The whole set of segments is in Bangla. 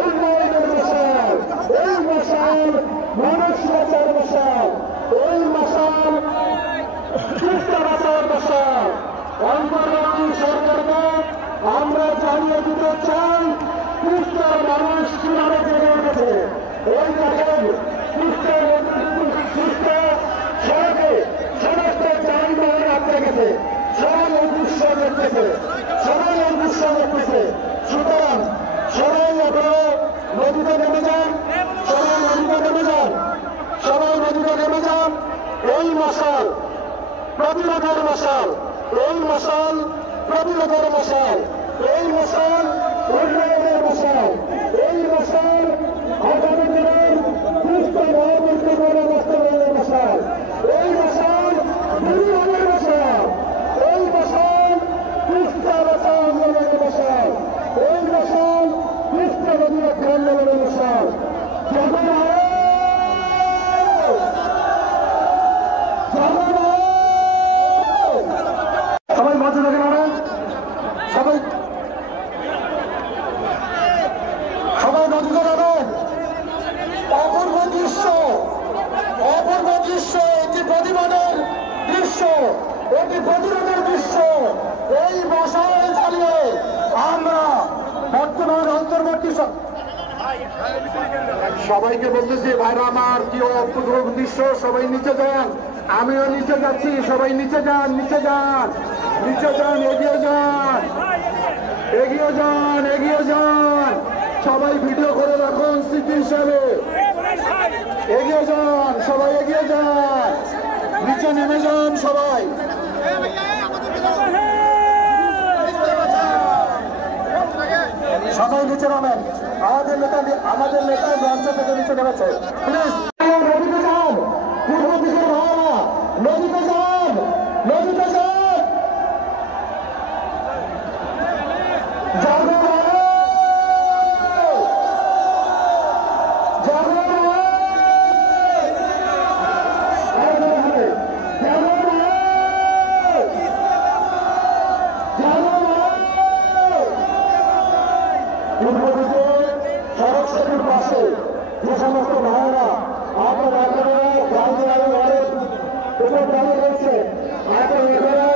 উন্নয়নের মশাল, এই মশাল মানুষ বাঁচার মশাল, এই মশাল চেষ্টা বাঁচার মশাল। অন্তর্বর্তী সরকারকে আমরা জানিয়ে দিতে চাই কুষ্টিয়ার মানুষ কিভাবে জেগে উঠেছে। এই দেখেন কুষ্টিয়া সড়কে সমস্ত যানবাহন আটকে গেছে, সবাই এই দৃশ্য দেখতেছে, সবাই এই দৃশ্য দেখতেছে। সুতরাং সবাই আপনারা নদীতে নেমে যান, সবাই নদীতে নেমে যান, সবাই নদীতে নেমে যান। এই মশাল প্রতিরোধের মশাল, এই মশাল প্রতিরোধের মশাল, এই মশাল উন্নয়নের মশাল, এই মশাল আগামী দিনের সুস্থ মহাগুরুত্বপূর্ণ বাস্তবায়নের মশাল, এই মশাল বিনিয়োগের মশাল, এই মশাল কুষ্টিয়া বাঁচাও আন্দোলনের মশাল, এই মশাল কুষ্টিয়া নদী রক্ষা আন্দোলনের মশাল। সবাই মঞ্চে দেখে নেবেন, সবাই সবাই নদীতে যাবেন। অপূর্ব দৃশ্য, অপূর্ব দৃশ্য, এটি প্রতিবাদের দৃশ্য, এটি প্রতিরোধের দৃশ্য। এই মশাল চালিয়ে আমরা বর্তমান অন্তর্বর্তী সবাইকে বলতেছি, ভাইরা আমার, কি অপূর্ব দৃশ্য, সবাই নিচে যান, আমিও নিচে যাচ্ছি, সবাই নিচে যান, নিচে যান, নিচে যান, এগিয়ে যান, এগিয়ে যান, এগিয়ে যান। সবাই ভিডিও করে রাখুন স্মৃতি হিসাবে। এগিয়ে যান, সবাই এগিয়ে যান, নিচে নেমে যান সবাই। সবাই নিচে নামেন। আমাদের নেতা মঞ্চ থেকে নিচে নেমেছে, প্লিজ নদীতে যান, পূর্ব দিকের ভাড়া নদীতে যান, নদীতে যান। সড়ক সেতুর পাশে যে সমস্ত ভাইয়েরা আপনারা দাঁড়িয়ে রয়েছে, আপনারা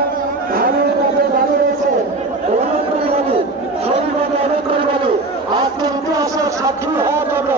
ধানের কাছে দাঁড়িয়ে রয়েছে, অনেক করে বলি, শরীরভাবে অনেক করে বলি, আজকে ইতিহাসের সাক্ষী হওয়ার জন্য